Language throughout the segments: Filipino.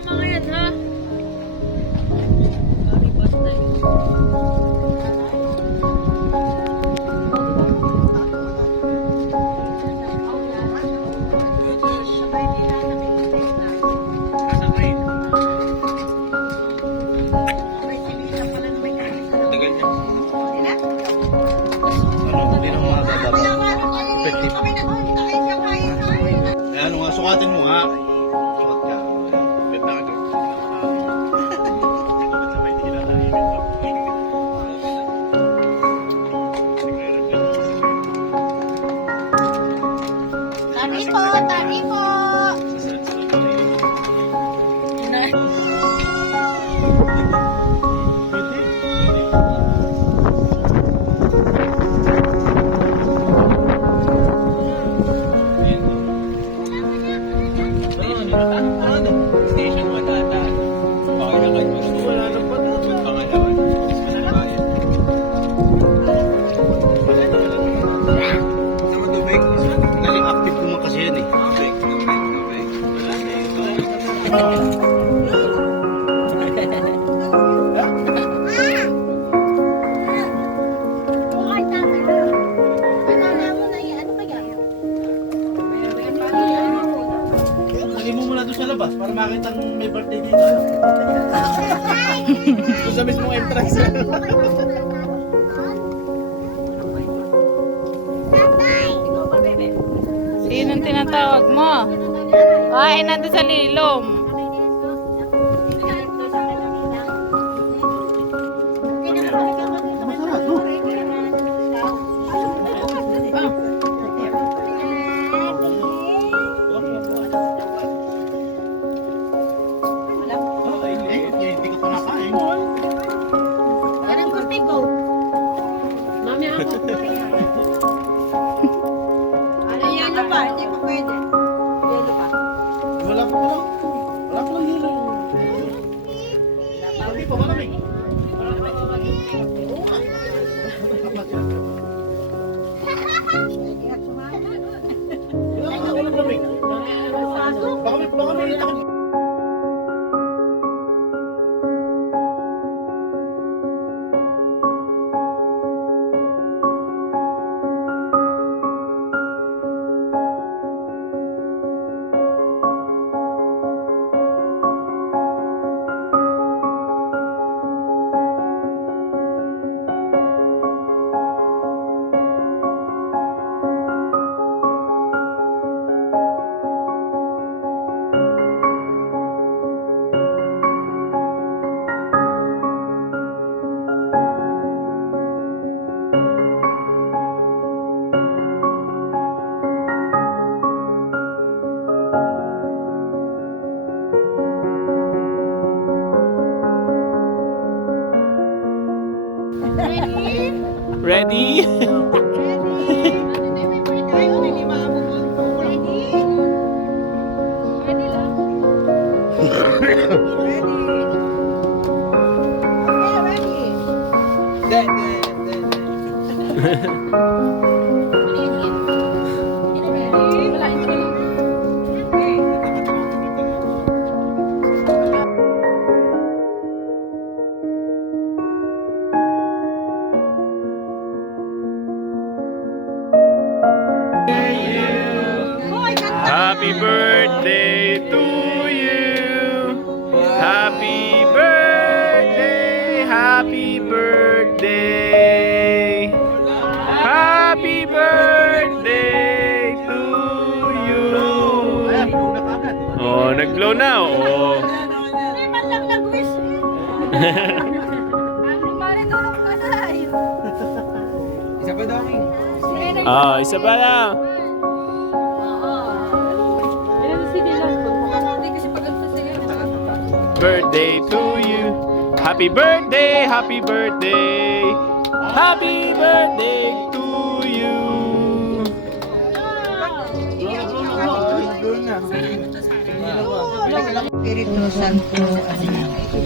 ang mga yan, ha? Ayan nga, sukatin mo nga. Sukat ka. Ganda ka. Tari po, tari po. Station mo tata. Baka naman wala nang pata. Pangalawan. Sama tubig. Galing active naman kasi yan eh. Tubig. Lagay mo muna doon sa labas para makita ng may birthday dito. Doon sa mismong entrance. Sinong tinatawag mo? Ay, nandun sa lilom. Hindi ko pa nakain. Anong kurti ko? Mami, ako. Ano yelo pa? Hindi pa pwede. Yelo pa. Wala pa lang. Wala pa lang hilo. Hindi pa malamig. Wala pa malamig. Baka may nakapit. Ready? Happy birthday to you. Happy birthday. Happy birthday. Happy birthday to you. Oh, nag-glow na. Oh. Hindi man lang nag-wish. Ano marinurong ka na. Isa pa daw king. Ah, isa pa lang. Birthday to you. Happy birthday, happy birthday. Happy birthday to you. Espiritu Santo,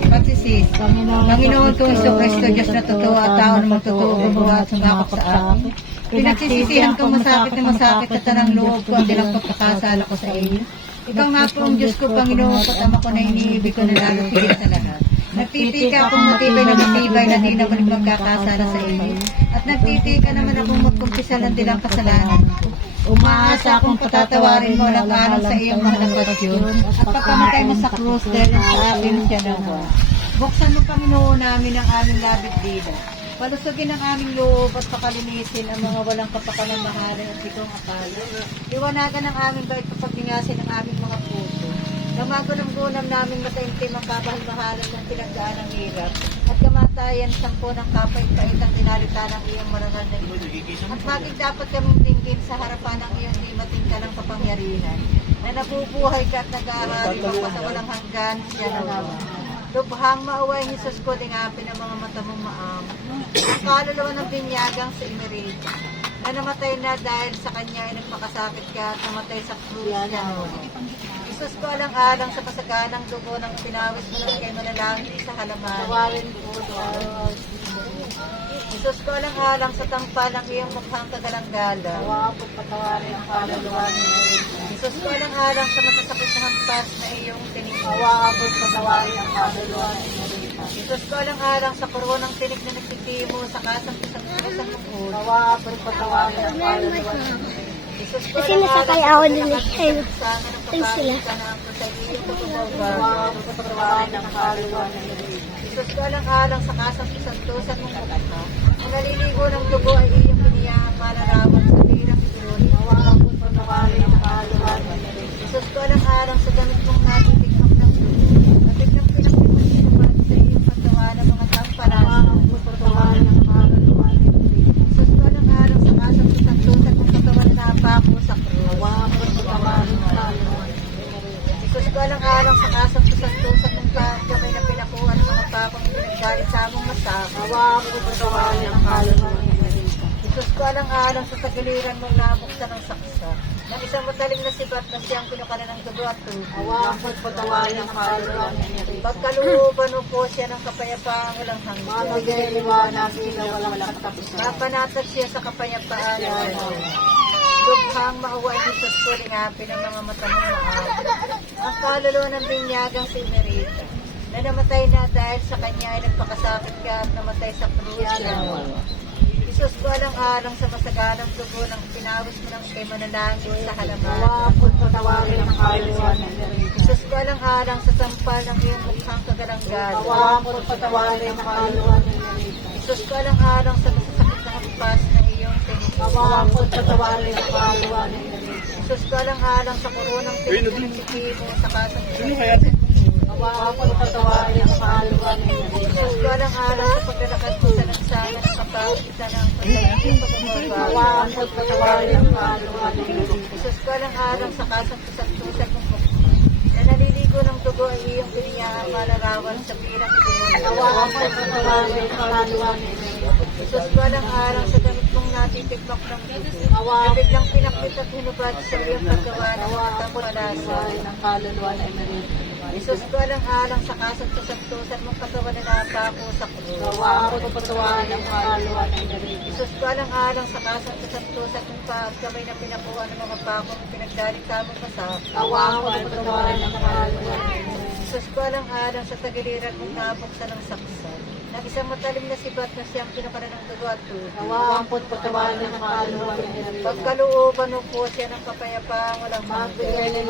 Pagsisis, Panginoon kong Iso Kristo, Diyos na totoo at tao na magtotoo, bubuhat sumakap sa akin. Pinagsisisihan kong masakit na masakit at tanang loob ko ang dilang pagkakasala ko sa iyo. Ikaw nga po ang Diyos ko, Panginoon, kasama ko na iniibig ko na lalo higit sa lahat. Nagtitika akong matibay na matibay na di na balik magkakasala sa iyo. At nagtitika naman akong magkumpisal ng dilang kasalanan ko. Umaasa akong patatawarin mo ng aral sa iyong mahal na pasyon at pagkamatay mo sa krus dahil sa akin siya nawa. Buksan mo, Panginoon, namin ang aming labit dila. Palusugin ang aming loob at pakalinisin ang mga walang kapakanan mahalin at itong akala. Liwanagan ang aming bait kapagningasin ang aming mga puso. Namagunang-gunam namin mataimtim ang kabahal-mahalan ng pinagdaan ng hirap at kamatayan sangko ng kapait-pait ang dinalita ng iyong marangal na iyong. At maging dapat kaming tingin sa harapan ng iyong di matingkalang kapangyarihan na nabubuhay ka at nag-aarari pa sa walang hanggan siya na nawa. Lubhang maaway Jesus ko, dingapin ang mga mata mong maam. Ang kaluluwa ng binyagang sa Imerita, na namatay na dahil sa kanya ay nagpakasakit ka at namatay sa krus niya. Jesus ko, alang-alang sa kasaganang dugo ng pinawis mo lang kay manalangin sa halaman. Jesus ko, alang-alang sa tangpal ng iyong mukhang kagalang-gala. Jesus ko, alang-alang sa masasakit na hampas na iyong tinig. Jesus ko, alang-alang sa koronang tinig na nagtitimo sa kasang-pisang mong ulo. Jesus ko, Sinasakay ako dun eh. Ayun. Ayun sila. Jesus ko, alang-alang sa kasang-pisantusan mong mukha. Ang naliligo ng dugo ay iyong piniyahang malarawan sa birang iyon. Jesus ko, alang-alang sa damit mong natitikmang ng dugo. Natiglang pinagpipagsinupan sa iyong paggawa ng mga tamparasan. Jesus ko, alang-alang sa kasang-pisantusan mong katawan na napako sa krus. Jesus ko, alang-alang sa kasang-pisantusan mong kamay na pinakuha ng mga papang pinaggalit sa among masak. Jesus ko, alang-alang sa tagiliran mong nabuksan ng saksa. Ng isang mataling na sibat na siyang pinukalan ng dugo at tubig. Pagkalooban mo po siya ng kapayapaan walang hanggan. Mapanatag siya sa kapayapaan. Lubhang maawain Jesus ko, lingapin ang mga mata mong maam. Ang kaluluwa ng binyagang si Merita, na namatay na dahil sa kanya ay nagpakasakit ka at namatay sa krus. Jesus ko, alang-alang sa masaganang dugo ng pinawis mo ng kay manalangin sa halaman. Jesus ko, alang-alang sa sampal ng iyong mukhang kagalang-gala. Jesus ko, alang-alang sa masasakit na hampas na iyong tinig. Jesus ko, alang-alang sa koronang pinagtitimo sa kasang Jesus ko, alang-alang sa paglalakad ko sa lansangan ng kapagitan ng pasayang pagbababa. Jesus ko, alang-alang sa kasang-pisantusan mong mukha, na naliligo ng dugo ay iyong piniyahang malarawan sa birang iyon. Jesus ko, alang-alang sa damit mong natitikmak ng dugo, na biglang pinakit at hinubad sa iyong paggawa ng mga tampalasan. Jesus ko, alang-alang sa kasang-pisantusan mong katawan na napako sa krus. Jesus ko, alang-alang sa kasang-pisantusan mong pagkamay na pinakuha ng mga pakong pinagdalit sa among masak. Jesus ko, alang-alang sa tagiliran mong nabuksan ng saksa. Ng isang matalim na sibat na siyang pinukalan ng dugo at tubig. Pagkalooban mo po siya ng kapayapaan walang hanggan.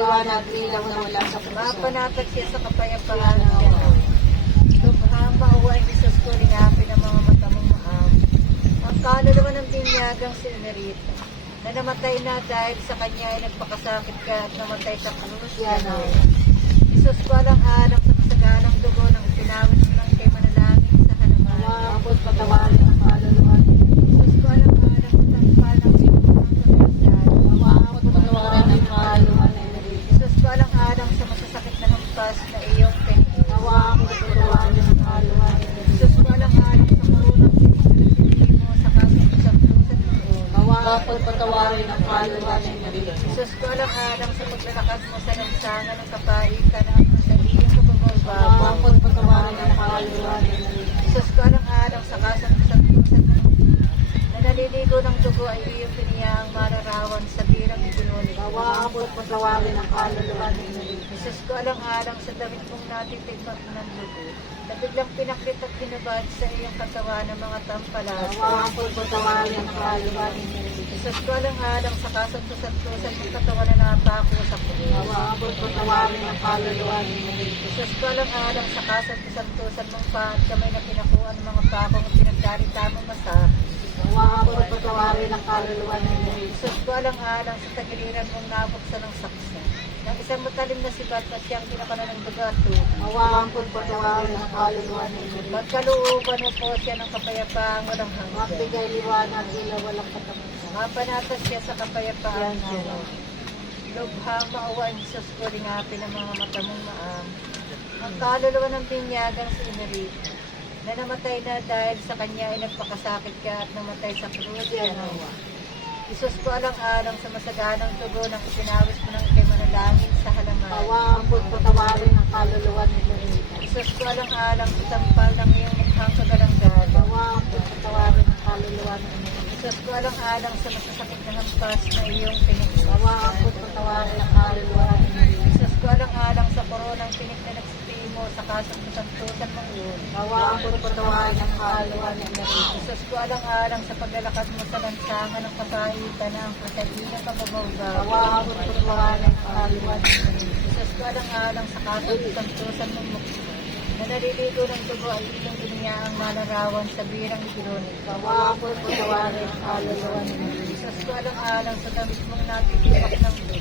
Mapanatag siya sa kapayapaan siya. Lubhang maawain Jesus ko, lingapin ang mga mata mong maam. Ang kaluluwa ng binyagang si Merita, na namatay na dahil sa kanya ay nagpakasakit ka at namatay sa krus. Jesus ko, alang-alang sa masaganang dugo ng pinawis mo ng kay manalangin sa halaman. Jesus ko, alang-alang sa tangpal ng iyong Jesus ko, alang-alang sa masasakit na hampas na iyong tinig. Jesus ko, alang-alang sa marunang tinig mo sa kasang-pisantusan mo. Jesus ko, alang-alang sa paglalakad mo sa lansangan ng kapaikan at sa iyong kapagbaba. Jesus ko, alang-alang sa kasang-pisantusan mo, na naliligo ng dugo ay iyong piniyahang mararawan sa birang ibinuli. Awa po at patawarin ang kaluluwa ninyo. Isus ko alang-alang sa damit mong natitigmak ng dugo, na biglang pinakit at binabad sa iyong katawan ng mga tampalas. Awa po at patawarin ang kaluluwa ninyo. Isus ko alang-alang sa kasantusan-tusan ng katawan na napako sa puno. Awa po at patawarin ang kaluluwa ninyo. Isus ko alang-alang sa kasantusan-tusan mong paa at kamay na pinakuha ng mga pakong pinagdarita mong masa. Awa po at patawarin ang kaluluwa ninyo. Isus ko alang-alang sa tagiliran mong nabuksan ng saksa, ng isang matalim na sibat at siyang pinakalan ng dugato. Awa po at patawarin ang kaluluwa ninyo. Magkalooban mo po siya ng kapayapaan walang hanggan. Magbigay liwanag, ilaw walang katapusan. Mapanatas siya sa kapayapaan araw. Lubhang maawan Isus ko, lingapin ang mga mata mong maam. Ang kaluluwa ng binyagang si Enrique, na namatay na dahil sa kanya ay nagpakasakit ka at namatay sa krus. Isus ko alang-alang sa masaganang tugo ng ipinawis mo ng ikay manalangin sa halaman. Awa po at patawarin ang kaluluwa ni Enrique. Isus ko alang-alang sa tampal ng iyong mukhang kagalanggan. Awa po at patawarin ang kaluluwa ni Enrique. Isus ko alang-alang sa masasakit na hampas na iyong pinigil. Awa po at patawarin ang kaluluwa ni Enrique. Isus ko alang-alang sa koronang tinik na nagsitimo sa kasantusan mong yun. Awa po at patawarin ang kaluluwa ni Enrique. Isus ko alang-alang sa paglalakad mo sa lansangan ng kapaitan na ang protehinang kababawga. Awa po at patawarin ang kaluluwa ni Enrique. Isus ko alang-alang sa kasantusan mong mukha, na naliligo ng dugo ay iyong binyaang malarawan sa birang ironik. Awa po at patawarin ang kaluluwa ni Enrique. Isus ko alang-alang sa damit mong natitipak ng dugo,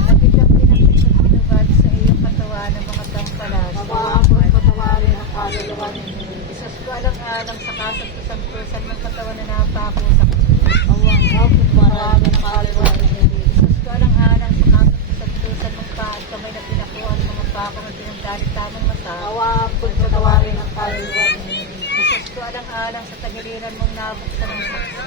na biglang pinakit at binubad sa iyong katawan ng mga tampalas. Awa po at patawarin ang kaluluwa ni Enrique. Isus ko alang-alang sa kasantusan ng katawan na napako sa krus. Awa po at patawarin ang kaluluwa ni Enrique. Isus ko alang-alang sa kasantusan ng paa at kamay na pinakuha ng mga pakong at pinagdalit tamang mata. Awa po at patawarin ang kaluluwa ni Enrique. Isus ko alang-alang sa tagiliran mong nabuksan ng saksa,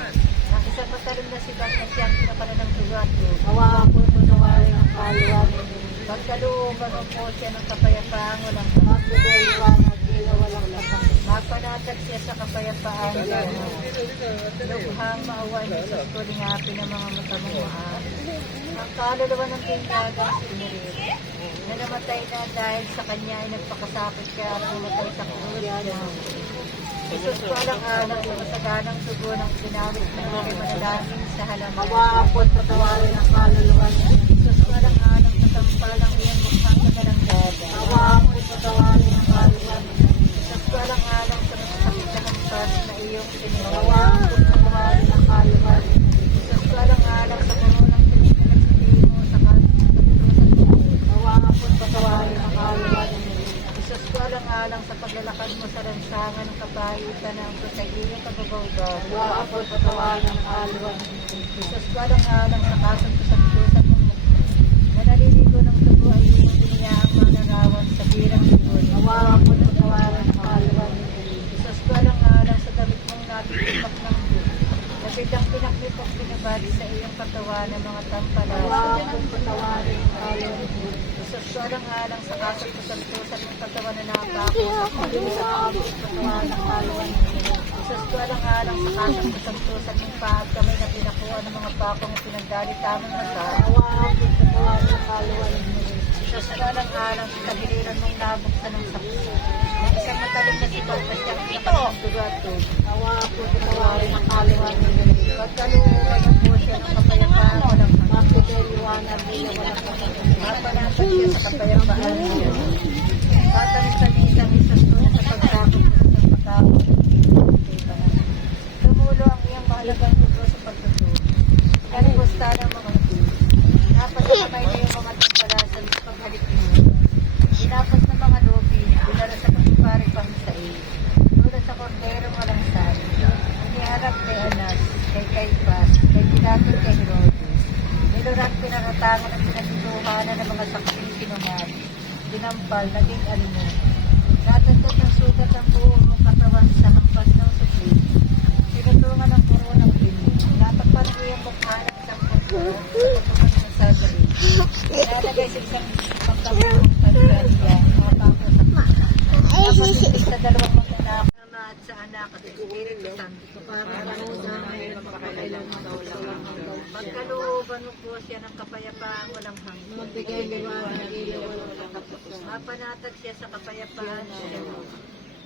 ang isang matalim na sibat na siyang pinakalan ng dugato. Awa po at patawarin ang kaluluwa ni Enrique. Pagkalooban mo po siya ng kapayapaan walang magbigay liwanag, ilaw walang lakas. Magpanatag siya sa kapayapaan gano'n. Lubhang maawan Isus ko, lingapin ang mga mata mong maam. Ang kaluluwa ng binyagang si Enrique, na namatay na dahil sa kanya ay nagpakasakit ka at namatay sa krus. Isus ko alang-alang sa masaganang tugo ng pinawis ng mga manalangin sa halaman. Awa po at patawarin ang kaluluwa niya. Isus ko alang-alang sa tampal ng iyong mukhang kagalanggan. Awa po at patawarin ang kaluluwa niya. Isus ko alang-alang sa masasakit na hampas na iyong pinili. Awa po at patawarin ang kaluluwa niya. Isus ko alang-alang sa koronang tinig na nagsitimo sa kasantusan mo. Awa po at patawarin ang kaluluwa niya. Isus ko alang-alang sa paglalakad mo sa lansangan ng kapaitan na ang protehinang kababawga. Awa po at patawarin ang kaluluwa niya. Isus ko alang-alang sa kasantusan mong mukha, na naliligo ng dugo ay iyong binyaang manarawan sa birang iyon. Awa po at patawarin ang kaluluwa niya. Isus ko alang-alang sa damit mong natitipak ng dugo, na biglang pinakit at binabad sa iyong katawan ng mga tampalas. Awa po at patawarin ang kaluluwa niya. Isus ko alang-alang sa kasantusan ng katawan na napako sa krus. Awa po at patawarin ang kaluluwa niya. Isus ko alang-alang sa kasantusan ng paa at kamay na pinakuha ng mga pakong pinagdalit tamang mata. Awa po at patawarin ang kaluluwa niya. Isus ko alang-alang sa tagiliran mong nabuksan ng saksa, ng isang matalim na sibat na siyang pinakalan ng dugato. Awa po at patawarin ang kaluluwa niya. Pagkalooban mo po siya ng kapayapaan walang hanggan. Magbigay liwanag, ilaw walang katapusan. Mapanatag siya sa kapayapaan niya. Patanis-tanisan Isus ko na sa pagtakot mo sa pagkakot. Tumulo ang iyong mahalagang tubo sa pagtutubo. Kalimusta ng mga ito. Napasakamay na yung mga tampalasan sa paghalik mo. Dinapos ng mga lobi, dinala sa pagpapari pangsain. Tulad sa korderong walang sali. Ang niharap kay Anas, kay Caiphas, kay Pilato, kay Herodes. Nilurat pinangatangan at pinagtutuhanan ng mga saksing sinungaling. Dinampal, naging alimo. Natantot ng sugat ang buong mong katawan sa hampas ng supli. Pinutungan ng puro ng pini. Natakpan ang iyong mukha ng isang puso. Pagtutungan ng sagari. Nalagay sa isang pagkaburong pagkariya. Mga pangko sa puso. Napasipis sa dalawang mga anak, ama at sa anak at Espiritu Santo, para sa ngayon magpakailanman daw lang. Pagkalooban mo po siya ng kapayapaan walang hanggan. Magbigay liwanag ng ilaw walang katapusan. Mapanatag siya sa kapayapaan siya.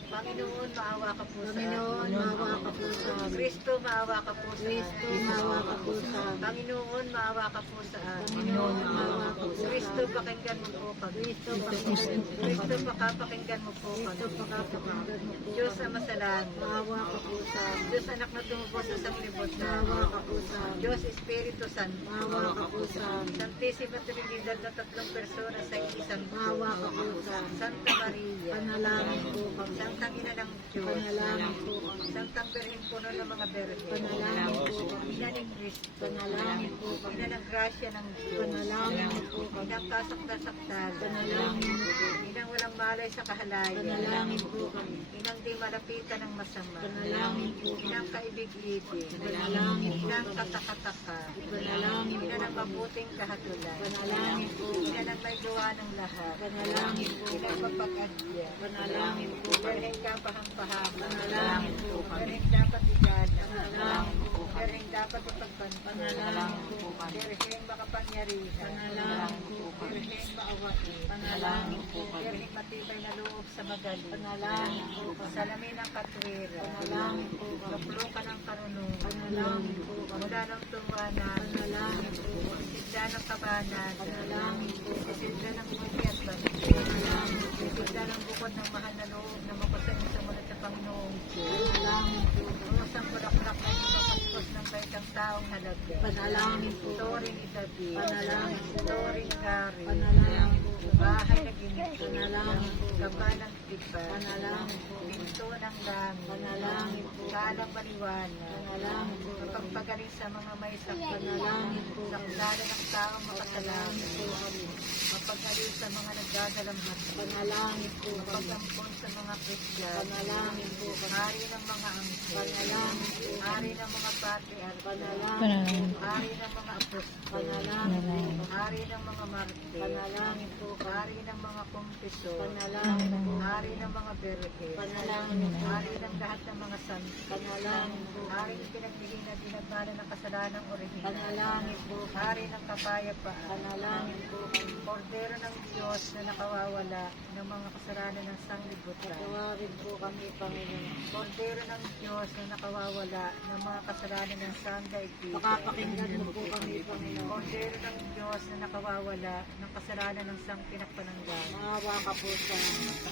Panginoon, maawa ka po sa Panginoon, maawa ka po sa Kristo, maawa ka po sa Kristo, maawa ka po sa Panginoon, maawa ka po sa Panginoon, maawa ka po Kristo, pakinggan mo po kami. Kristo, pakinggan mo. Kristo, pakapakinggan mo po kami. Kristo, pakapakinggan mo po. Diyos ama sa langit, maawa ka po sa Diyos anak na tumubo sa sanglibot, maawa ka po sa Diyos Espiritu Santo, maawa ka po sa Santissima Trinidad na tatlong persona sa isang maawa ka po sa Santa Maria, panalangin po kami. Santang ina ng Diyos, panalangin po kami. Santang Birhen puno ng mga Birhen, panalangin po kami. Ina ng Kristo, panalangin po kami. Ina ng grasya ng Diyos, panalangin po kami. Inang kasakta-saktal, panalangin po kami. Inang walang malay sa kahalayan, panalangin po kami. Inang di malapitan ng masama, panalangin po kami. Inang kaibig-ibig, panalangin po kami. Inang katakataka, panalangin po kami. Inang mabuting kahatulan, panalangin po kami. Inang may gawa ng lahat, panalangin po kami. Inang mapag-adya, panalangin po kami. Berheng kapahang-pahang, panalangin po kami. Berheng dapat igana, panalangin po kami. Berheng dapat ipagbantan, panalangin po kami. Berheng makapangyarihan, panalangin po kami. Berheng maawain, panalangin po kami. Berheng matibay na loob sa magaling, panalangin po kami. Salamin ng katwira, panalangin po kami. Kaplukan ng karunungan, panalangin po kami. Mula ng tuwanan, panalangin po kami. Sigda ng kabanan, panalangin po kami. Sigda ng buhay at banal, panalangin po kami. Sigda ng bukod ng mahal na loob na mapasan sa mula sa Panginoong Diyos, panalangin po kami. Ang bulaklak na ipapagpos ng baitang taong halagya, panalangin po. Toring itabi, panalangin po. Toring kari, panalangin po. Bahay na ginito, panalangin po. Kabalang tipa, panalangin po. Pinto ng langit, panalangin po. Kalang maliwanag, panalangin po. Kapagpagaling sa mga may sakit, panalangin po. Sakdala ng taong makasalanan po kami. Mapagaling sa mga nagdadalamhan, panalangin po. Mapagampon sa mga Kristyan, panalangin po. Hari ng mga angkol, panalangin po. Hari ng mga patriarch, panalangin po. Hari ng mga apostol, panalangin po. Hari ng mga martir, panalangin po. Hari ng mga kumpisor, panalangin po. Hari ng mga berhe, panalangin po. Hari ng lahat ng mga santo, panalangin po. Hari ng pinaglihin na dinagdala ng kasalanang orihinal, panalangin po. Hari ng kapayapaan, panalangin po. Kordero ng Diyos na nakawawala ng mga kasalanan ng sanglibutan, patawarin po kami, Panginoon. Kordero ng Diyos na nakawawala ng mga kasalanan ng sandaigdig, pakapakinggan mo po kami, Panginoon. Kordero ng Diyos na nakawawala ng kasalanan ng sangpinagpananggan, maawa ka po sa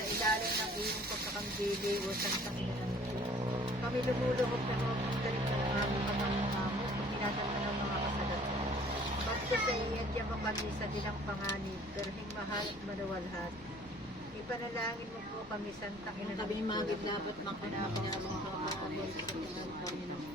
ilalim ng iyong pagkakambili o santang ina ng Diyos. Kami lumulubog na mga pagdalit na ng aming kamamungamo kung tinatanong ng mga kasalanan. Pagka sa iyan diyan mo kami sa dilang panganib, perhing mahal at maluwalhat. Ipanalangin mo po kami, Santang Ina ng Diyos. Dapat makanapin niya mga kapatid sa Panginoon.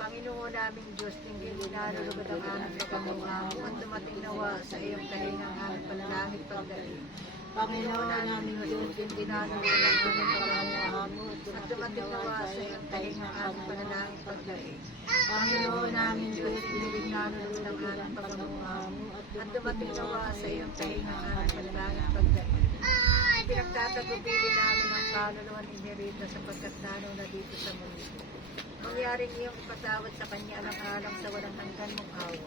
Panginoon naming Diyos, tingin inalulugod ang aming pagkamungamo at dumating nawa sa iyong kahingang aming panalangin pagdating. Panginoon naming Diyos, tingin inalulugod ang aming pagkamungamo at dumating nawa sa iyong kahingang aming panalangin pagdating. Panginoon naming Diyos, tingin inalulugod ang aming pagkamungamo at dumating nawa sa iyong kahingang aming panalangin pagdating. Pinagtatagubili namin ang kaluluwa ni Nerita sapagkat nanaw na dito sa mundo. Mangyaring iyong ipatawad sa kanya alang-alang sa walang hanggan mong awa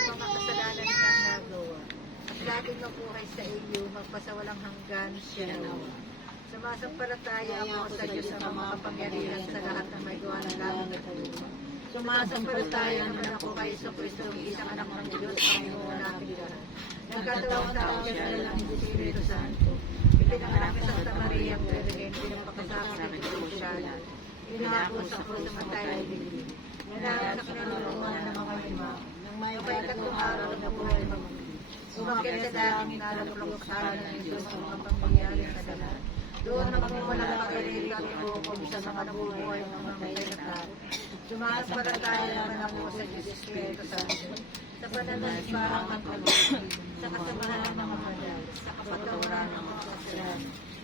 ang mga kasalanan niyang nagawa. At laging mabuhay sa iyo, magpasawalang hanggan siya nawa. Sumasampalataya ako sa Diyos ang mga kapangyarihan sa lahat ng may gawa ng langit at lupa. Sumasampalataya naman ako kay Jesucristo, ang isang anak ng Diyos, Panginoon natin lahat. Nagkatawang tao siya na lang ng Espiritu Santo. Ipinanganak sa Santa Maria, Virgen, pinapakasama ng Kristiyanan. Inako sa krus ng matay na ibigin. Nanganak na nulungan ng mga ima. Nang may katlong araw na buhay mamuli. Sumakit sa langit na nalulong sa kanan ng Diyos ang mga pangyayari sa dalan. Doon nagmumulang pag-irita at hukom sa mga nabubuhay ng mga may katao. Sumasampalataya naman ako sa Diyos Espiritu Santo. Sa pananampahan ng pag-ibig, sa kasamahan ng mga banal, sa kapatawaran ng mga kasalanan,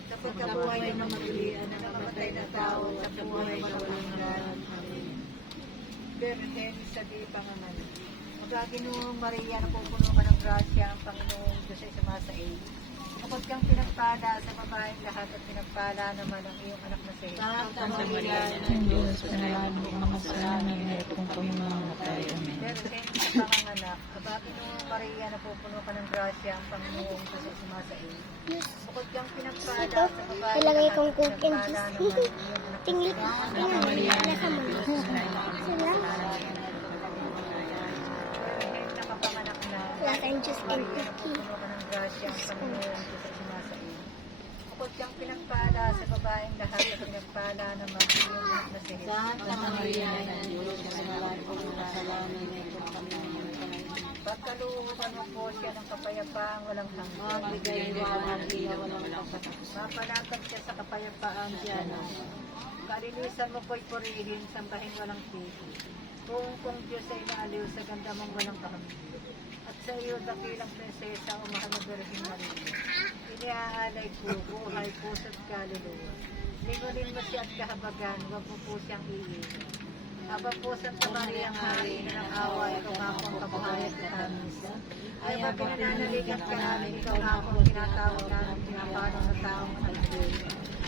sa pagkabuhay ng magilian ng mamatay na tao, sa buhay na walang hanggan. Amen. Birhen sa di pangaman. Magaginoong Maria, napupuno ka ng grasya, ang Panginoong Diyos ay sumasa iyo. Bukod kang pinagpala sa babaeng lahat at pinagpala naman ang iyong anak na si Jesus. Santa Maria, ng Diyos, panalangin mo mga kasalanan ngayon kung kami mamatay. Amen. Pero sa iyong panganganak, Abati mo Maria, napupuno ka ng grasya, ang Panginoong Diyos ay sumasa iyo. Bukod kang pinagpala Ito, sa babaeng ilagay lahat kong at cook and pinagpala naman ang juice. iyong anak na si Tinglit. Jesus. Nasa mo. Sila? Virgen na kapanganak na, Wala tayong juice and Maria, cookie. napupuno ka ng grasya, ang Panginoong Diyos ay sumasa iyo. Bukod kang pinagpala sa babaeng lahat at pinagpala naman ang iyong anak na si Jesus. Santa Maria, ng Diyos, panalangin mo mga kasalanan ngayon kung kami mamatay. Pagkaluukan mo po siya ng kapayapaang walang hanggan. Magbigay mo ang ilaw walang kapatas. Mapanatag siya sa kapayapaan siya. Kalinisan mo po'y purihin, sambahin walang tigil. Kung Diyos ay naaliw sa ganda mong walang kakamit. At sa iyo, dakilang prinsesa o mahal na Birhen Maria. Iniaalay ko, buhay, puso at kaluluwa. Lingunin mo siya at kahabagan, huwag mo po siyang iiwan. Aba po, Santa Maria, Hari ng awa, ikaw nga po ang kabuhayan at tamis. Ay ba pinananaligan ka namin, ikaw nga po ang tinatawag namin, pinapano sa taong kalbul.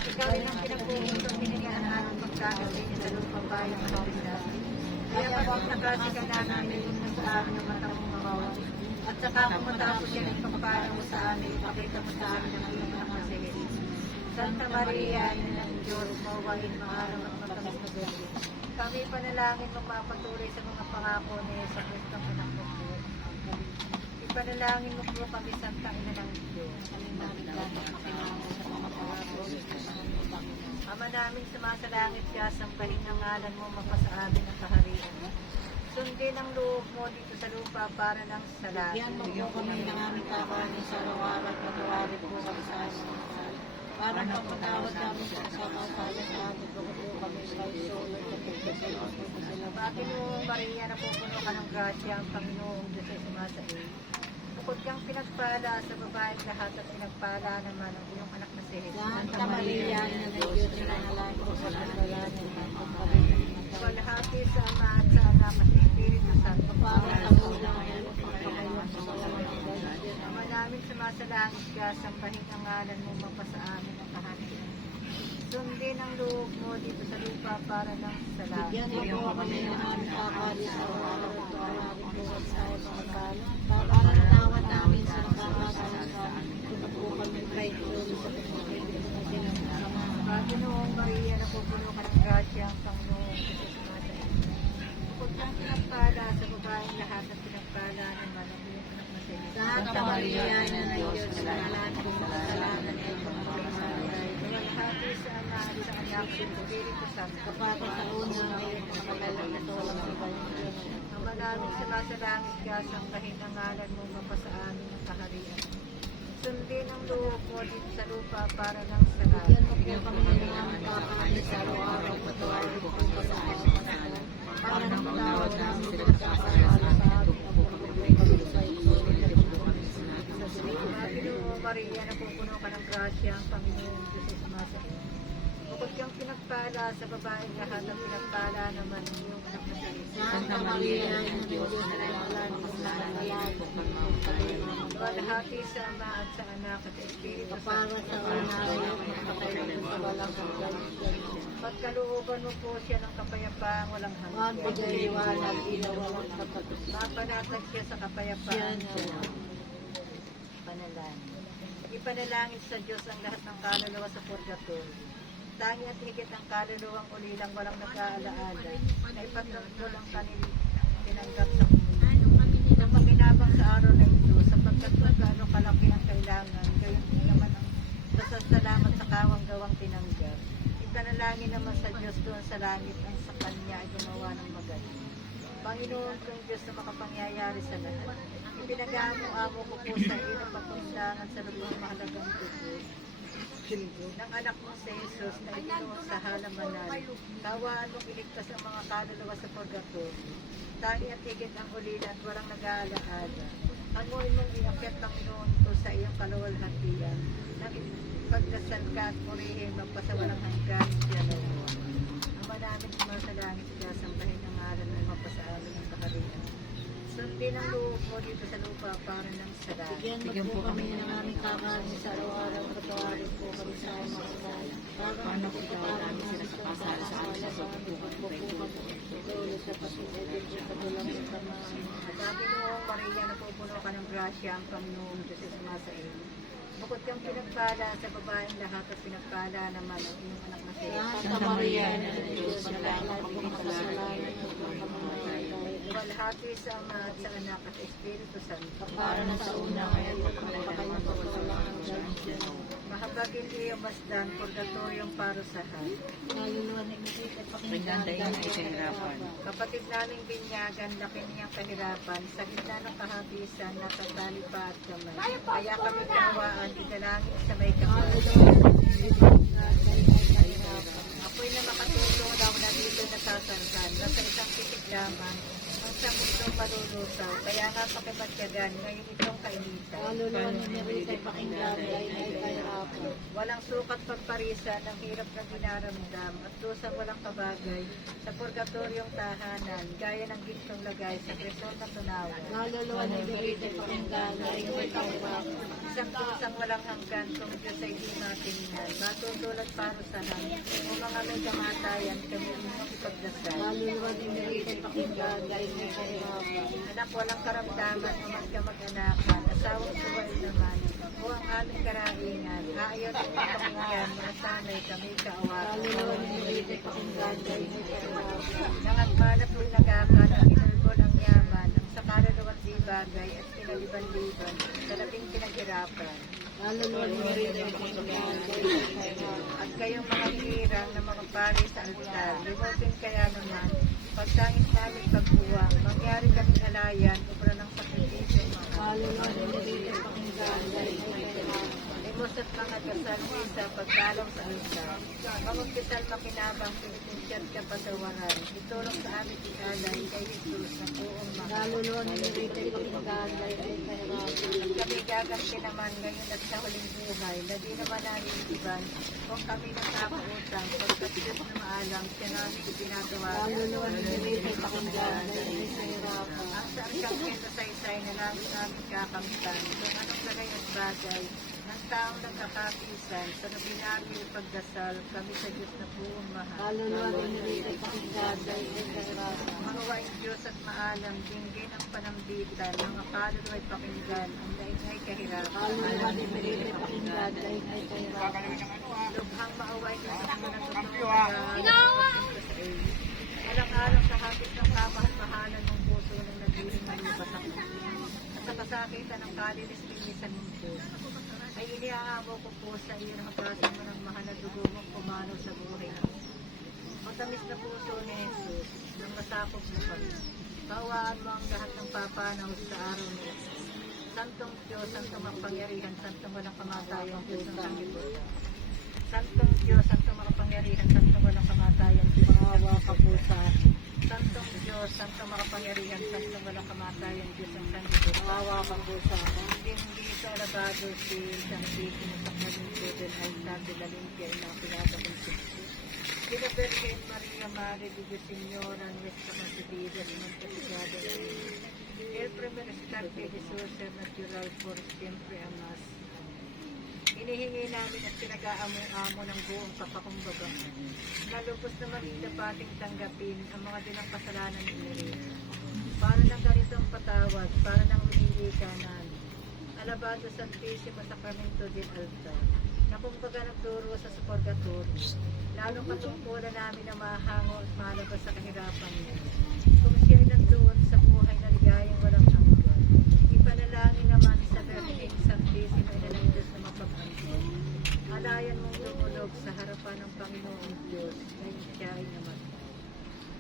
Ikaw rin ang pinagpuhintong binigyan namin pagkakasin sa lupang bayan ng Pilipinas. Kaya pag nagkasi ka namin, ilun sa amin ang mata mong mawawa. At saka kung matapos yan, ipagpano mo sa amin, ipakita mo sa amin ang iyong anak na si Jesus. Santa Maria, ina ng Diyos, mawain maaraw at matamis na gabi. Kami panalangin mong mapatuloy sa mga pangako ni sa Kristong anak mo po. Ipanalangin mo po kami, Santa Ina ng Diyos. Ama namin sumasalangit ka, sambahin ang ngalan mo, mapasaamin ang kaharian. Sundin ang loob mo dito sa lupa para ng sa langit. Yan mo po kami ng aming kakanin sa araw-araw at patawarin po kami sa aming kasal. Para magpatawad namin sa kasama sa amin, bukod po kami sa isolot at pagkasilos po sa sila. Panginoong Maria, napupuno ka ng grasya, ang Panginoong Diyos ay sumasa iyo. Bukod kang pinagpala sa babaeng lahat at pinagpala naman ang iyong anak na si Jesus. Santa Maria, ina ng Diyos, pinanalangin ko sa kasalanan ng pagkabi. Walhati sa Ama at sa Anak at sa Espiritu Santo. Para sa ulang ngayon, pagkakayon sa walang hanggan. Ama namin sumasalangit ka, sambahin ang ngalan mo, mapasa amin ang kaharian. Sundin ang loob mo dito sa lupa para ng sa langit. Yan mo po kami ng aming kakanin sa araw-araw at patawarin po kami sa aming pagkain. Para natawad namin sa nakakasama sa amin. Ito po kami kahit doon sa pagkakayon sa sinasama. Panginoong Maria, napupuno ka ng grasya, ang Panginoong Diyos sumasa iyo. Bukod kang pinagpala sa babaeng lahat at pinagpala naman ang iyong anak na si Jesus. Santa Maria, ina ng Diyos, pinanalangin ko sa kasalanan ng iyong pagkamatay. Walhati sa Ama at sa Anak at sa Espiritu Santo. Kapag sa una, ngayon, kapagalan na ito, walang hanggan. Ama namin sumasalangit ka, sambahin ang ngalan mo, mapasa amin ang kaharian. Sundin ang loob mo dito sa lupa para ng sa Yan langit. mo po kami ng aming kakanin sa araw-araw at patawarin po kami sa aming pagkain. Para napatawad namin sa kasalanan sa amin. Ako po kami sa isolot at pagkakayon. Panginoong Maria, napupuno ka ng grasya, ang Panginoong Diyos ay sumasa iyo. Bukod kang pinagpala sa babaeng lahat ang pinagpala naman ang iyong anak na si Jesus. Santa Maria, ina ng Diyos, pinanalangin ko sa kasalanan ng pagkamatay. Walhati sa Ama at sa Anak at sa Espiritu Para Santo. sa una, ngayon, kapagalan sa walang hanggan. Pagkalooban mo po siya ng kapayapaang walang Huwag hanggan. bigay liwanag, ilaw walang kapatas. Mapanatag siya sa kapayapaan siya. Panalangin. Ipanalangin sa Diyos ang lahat ng kaluluwa sa purgatorio. Tangi at higit ang kaluluwang ulilang walang nag-aalaala na ipagtanggol ang kanilang tinanggap sa komunidad. Nang makinabang sa araw na ito, sapagkat kung gaano kalaki ang kailangan, gayon din naman ang pasasalamat sa kawang-gawang tinanggap. Ipanalangin naman sa Diyos doon sa langit ang sa Kanya ay gumawa ng magaling. Panginoon kong Diyos na makapangyayari sa lahat, ipinag-aamo-amo ko po sa iyo ang pagkundangan sa lubang mahalagang tubos ng anak mo si Jesus na ibinuon sa halamanan. Tawaan mong iligtas ang mga kaluluwa sa purgatorio. Tangi at higit ang ulila at walang nag-aalaala. Hanguin mong iakyat Panginoon ko sa iyong kaluwalhatian. Nang ipagdasal ka at purihin magpasawalang hanggan siya na mo. Ama namin sumasalangit ka, sambahin ang ngalan mo, mapasaamin ang kaharian. Sundin ang loob po dito sa lupa para ng salat. Bigyan mo po kami ng aming kakanin sa araw-araw. Patawarin po kami sa aming mga kasalanan. Paano po namin sila sa kasala sa amin sa Sabi noong Maria, napupuno ka ng grasya, ang Panginoong Diyos ay sumasa iyo. Bukod kang pinagpala sa babaeng lahat at pinagpala naman ang iyong anak na si Jesus. Santa Maria, Ina ng Diyos, nalangap po ng kasalanan at pagkakamay. Walhati sa Ama at sa Anak at Espiritu Santo. Para na sa una, ngayon at magpapakayon po lang ang Diyos. Mahabagin iyo masdan, purgatoryong parusahan. Naluluwan ni Makita at pakinggan dahil sa kahirapan. Kapatid naming binyagan, laki niyang kahirapan, sa gitna ng kahabisan, natatali pa at kamay. Kaya kami kawaan, idalangin sa may kapal. Ako'y na makatulong daw na dito nasasarkan, nasa isang titik lamang, ang sa mundong malulusaw. Kaya nga pakimatyagan, ngayon itong kainitan. Naluluwan ni Makita at pakinggan dahil sa kahirapan. Walang sukat pagparisan ng hirap na dinaramdam at lusang walang kabagay sa purgatoryong tahanan, gaya ng gintong lagay sa presyon na tunawa. Naluluwan ni Makita at pakinggan dahil sa kahirapan. Isang kusang walang hanggan kung Diyos ay di matingnan. Matutulad parusahan o mga may kamatayan kami inyong ipagdasal. Naluluwan ni Makita at pakinggan dahil sa kahirapan. Anak walang karamdaman o magkamag-anakan, asawang suwal naman o ang aming karahingan. Aayon ang pakinggan na sana'y kami kaawakan. Naluluwan ni Makita at pakinggan dahil sa kahirapan. Nangatmanap mo nagakan ang inulbo ng yaman, ang sa kaluluwang di bagay at pinaliban-liban sa labing pinaghirapan. Naluluwan ni Makita at pakinggan dahil sa kahirapan. At kayong mga hirang na mga pari sa altar, limutin kaya naman, pagtangis namin pagbuwang, mangyari kaming alayan, obra ng sakripisyo mga. Naluluwan ni Makita at pakinggan dahil sa kahirapan. Limos at mga dasal sa pagdalaw sa altar. Mangumpital makinabang, pinitinsyan ka patawaran. Itulong sa aming ialay kay Jesus na buong mahal. Naluluwan ni Makita at pakinggan dahil sa kahirapan. At kami gaganti naman ngayon at sa huling buhay na di naman namin iban kung kami nagkakautang pagkat Diyos na maalam siya namin itinatawagan. Naluluwan ni Makita at pakinggan dahil sa kahirapan. Ang saan kang kinasaysay na namin kakamtan kung anong lagay at bagay ng taong nagkakapisan sa nabinamil pagdasal kami sa Diyos na buong mahal. Naluluwan ni Makita at pakinggan dahil sa kahirapan. Mahawaing Diyos at maalam, dinggin ang panambitan, mga kaluluwa ay pakinggan, ang daingay kahirapan. Naluluwan ni Makita at pakinggan dahil sa kahirapan. Lubhang maaway ka sa mga natutulungan sa iyo. Alang-alang sa hapit ng kamahal-mahalan ng puso ng nagiling malubat ako. At sa kasakitan ng kalinis-linisan ng puso. Ay iniaamo ko po sa iyo na hagasan mo ng mahal na dugo mong pumanaw sa buhay ko. Matamis na puso ni Jesus, nang masakop mo kami. Pawaan mo ang lahat ng papanaw sa araw nito. Santong Diyos, santong makapangyarihan, santong walang kamatayan, Diyos ng sanglibutan. Santong Diyos, santong makapangyarihan, santong walang kamatayan, Diyos ng sanglibutan. Santong Diyos, santong makapangyarihan, santong walang kamatayan, Diyos ng sanglibutan. Kawawa ka po sa akin. Hindi sa alabado si San Tito sa Kalingkod ay sabi na limpia ng pinapakonsip. Sila Virgen Maria, Madre de Dios, Señora, Nuestra Concebida, Montesigada, el primer estarte de su ser natural por siempre amas. Hinihingi namin at pinag-aamo-amo ng buong kapakumbaga na lubos na maging dapating tanggapin ang mga dinang kasalanan ni Mary. Para ng ganitong patawad, para ng humili kanan. Alabado Santísimo Sacramento del Altar, na kumbaga nagturo sa purgatorio, lalong katungkulan namin na mahango at malabas sa kahirapan niya. Kung siya'y nandoon sa buhay na ligayang walang hanggan, ipanalangin naman sa Virgen Santísima na ng Diyos na mapapangkin. Alayan mong lumulog sa harapan ng Panginoong Diyos, ngayon siya ay namatay.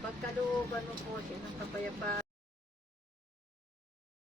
Pagkalooban mo po siya ng kapayapaan,